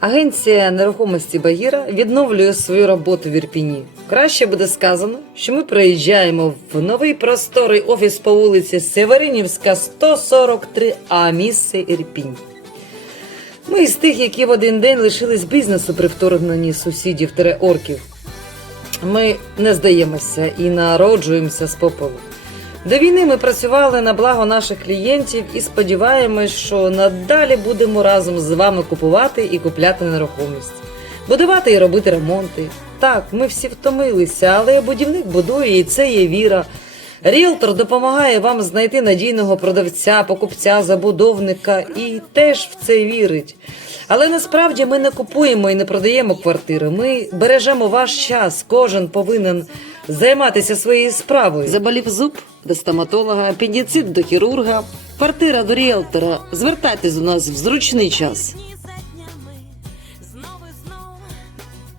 Агенція нерухомості Багіра відновлює свою роботу в Ірпіні. Краще буде сказано, що ми приїжджаємо в новий просторий офіс по вулиці Северинівська, 143 а місце Ірпінь. Ми з тих, які в один день лишились бізнесу при вторгненні сусідів орків. Ми не здаємося і народжуємося з попелу. До війни ми працювали на благо наших клієнтів і сподіваємось, що надалі будемо разом з вами купувати і купляти нерухомість, будувати і робити ремонти. Так, ми всі втомилися, але будівник будує, і це є віра. Ріелтор допомагає вам знайти надійного продавця, покупця, забудовника і теж в це вірить. Але насправді ми не купуємо і не продаємо квартири. Ми бережемо ваш час. Кожен повинен займатися своєю справою. Заболів зуб до стоматолога, апендицит до хірурга, квартира до ріелтора. Звертайтесь до нас в зручний час.